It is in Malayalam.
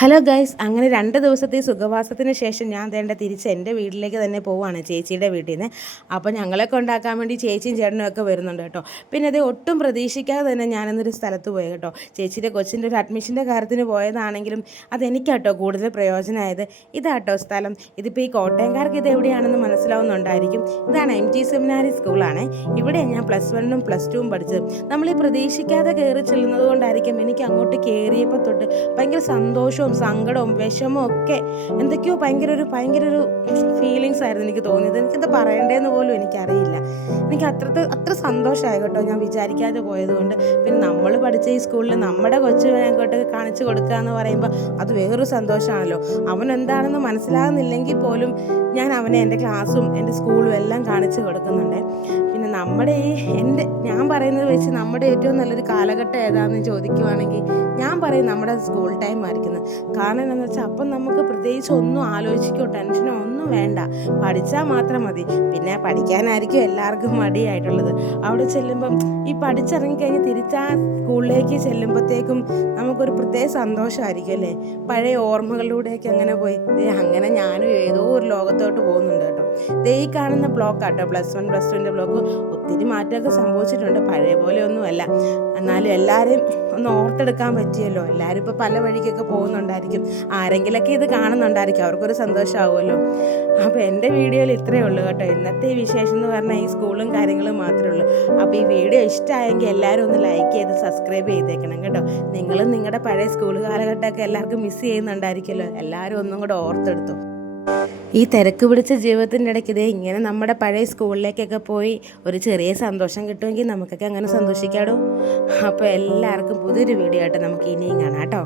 ഹലോ ഗൈസ്, അങ്ങനെ 2 ദിവസത്തെ സുഖവാസത്തിന് ശേഷം ഞാൻ തിരിച്ച് എൻ്റെ വീട്ടിലേക്ക് തന്നെ പോവുകയാണ്, ചേച്ചിയുടെ വീട്ടിൽ നിന്ന്. അപ്പോൾ ഞങ്ങളെ കൊണ്ടാക്കാൻ വേണ്ടി ചേച്ചിയും ചേട്ടനും ഒക്കെ വരുന്നുണ്ട് കേട്ടോ. പിന്നെ അത് ഒട്ടും പ്രതീക്ഷിക്കാതെ തന്നെ ഞാനൊന്നൊരു സ്ഥലത്ത് പോയി കേട്ടോ. ചേച്ചിയുടെ കൊച്ചിൻ്റെ ഒരു അഡ്മിഷൻ്റെ കാര്യത്തിന് പോയതാണെങ്കിലും അതെനിക്കാട്ടോ കൂടുതൽ പ്രയോജനമായത്. ഇതാട്ടോ സ്ഥലം. ഇതിപ്പോൾ ഈ കോട്ടയംകാർക്ക് ഇത് എവിടെയാണെന്ന് മനസ്സിലാവുന്നുണ്ടായിരിക്കും. ഇതാണ് MT സെമിനാരി സ്കൂളാണ്. ഇവിടെ ഞാൻ +1ഉം +2ഉം പഠിച്ചത്. നമ്മൾ ഈ പ്രതീക്ഷിക്കാതെ കയറി ചെല്ലുന്നത് കൊണ്ടായിരിക്കും എനിക്ക് അങ്ങോട്ട് കയറിയപ്പോൾ തൊട്ട് ഭയങ്കര സന്തോഷവും സങ്കടവും വിഷമവും ഒക്കെ എന്തൊക്കെയോ ഭയങ്കര ഒരു ഫീലിങ്സ് ആയിരുന്നു എനിക്ക് തോന്നിയത്. എനിക്കെന്താ പറയേണ്ടതെന്ന് പോലും എനിക്കറിയില്ല. എനിക്ക് അത്ര സന്തോഷമായി കേട്ടോ, ഞാൻ വിചാരിക്കാതെ പോയതുകൊണ്ട്. പിന്നെ നമ്മൾ പഠിച്ച ഈ സ്കൂളിൽ നമ്മുടെ കൊച്ചുങ്ങോട്ട് കാണിച്ചു കൊടുക്കുക എന്ന് പറയുമ്പോൾ അത് വേറൊരു സന്തോഷമാണല്ലോ. അവൻ എന്താണെന്ന് മനസ്സിലാകുന്നില്ലെങ്കിൽ പോലും ഞാൻ അവനെ എൻ്റെ ക്ലാസ്സും എൻ്റെ സ്കൂളും എല്ലാം കാണിച്ചു കൊടുക്കുന്നുണ്ട്. പിന്നെ ഞാൻ പറയുന്നത് വെച്ച് നമ്മുടെ ഏറ്റവും നല്ലൊരു കാലഘട്ടം ഏതാണെന്ന് ചോദിക്കുവാണെങ്കിൽ ഞാൻ പറയും നമ്മുടെ സ്കൂൾ ടൈം ആയിരിക്കുന്നത്. കാരണം എന്താണെന്ന് വെച്ചാൽ അപ്പം നമുക്ക് പ്രത്യേകിച്ച് ഒന്നും ആലോചിക്കോ ടെൻഷനോ ഒന്നും വേണ്ട, പഠിച്ചാൽ മാത്രം മതി. പിന്നെ പഠിക്കാനായിരിക്കും എല്ലാവർക്കും മടിയായിട്ടുള്ളത്. അവിടെ ചെല്ലുമ്പം ഈ പഠിച്ചിറങ്ങിക്കഴിഞ്ഞ് തിരിച്ചാ സ്കൂളിലേക്ക് ചെല്ലുമ്പോഴത്തേക്കും നമുക്കൊരു പ്രത്യേക സന്തോഷമായിരിക്കും അല്ലേ. പഴയ ഓർമ്മകളിലൂടെയൊക്കെ അങ്ങനെ പോയി അങ്ങനെ ഞാനും ഏതോ ഒരു ലോകത്തോട്ട് പോകുന്നുണ്ട് കേട്ടോ. ഈ കാണുന്ന ബ്ലോക്കാട്ടോ +1 +2ൻ്റെ ബ്ലോക്ക്. ഒത്തിരി മാറ്റമൊക്കെ സംഭവിച്ചിട്ടുണ്ട്, പഴയ പോലെ ഒന്നുമല്ല. എന്നാലും എല്ലാവരെയും ഒന്ന് ഓർത്തെടുക്കാൻ പറ്റിയല്ലോ. എല്ലാവരും ഇപ്പോൾ പല വഴിക്കൊക്കെ പോകുന്നുണ്ടായിരിക്കും, ആരെങ്കിലൊക്കെ ഇത് കാണുന്നുണ്ടായിരിക്കും, അവർക്കൊരു സന്തോഷമാവുമല്ലോ. അപ്പോൾ എൻ്റെ വീഡിയോയിൽ ഇത്രയേ ഉള്ളൂ കേട്ടോ. ഇന്നത്തെ ഈ വിശേഷം എന്ന് പറഞ്ഞാൽ ഈ സ്കൂളും കാര്യങ്ങളും മാത്രമേ ഉള്ളൂ. അപ്പോൾ ഈ വീഡിയോ ഇഷ്ടമായെങ്കിൽ എല്ലാവരും ഒന്ന് ലൈക്ക് ചെയ്ത് സബ്സ്ക്രൈബ് ചെയ്തേക്കണം കേട്ടോ. നിങ്ങളും നിങ്ങളുടെ പഴയ സ്കൂൾ കാലഘട്ടമൊക്കെ എല്ലാവർക്കും മിസ് ചെയ്യുന്നുണ്ടായിരിക്കുമല്ലോ. എല്ലാവരും ഒന്നും കൂടെ ഓർത്തെടുത്തു. ഈ തിരക്ക് പിടിച്ച ജീവിതത്തിൻ്റെ ഇടയ്ക്ക് ഇങ്ങനെ നമ്മുടെ പഴയ സ്കൂളിലേക്കൊക്കെ പോയി ഒരു ചെറിയ സന്തോഷം കിട്ടുമെങ്കിൽ നമുക്കൊക്കെ അങ്ങനെ സന്തോഷിക്കാടോ. അപ്പോൾ എല്ലാവർക്കും പുതിയൊരു വീഡിയോ ആയിട്ട് നമുക്ക് ഇനിയും കാണാം കേട്ടോ.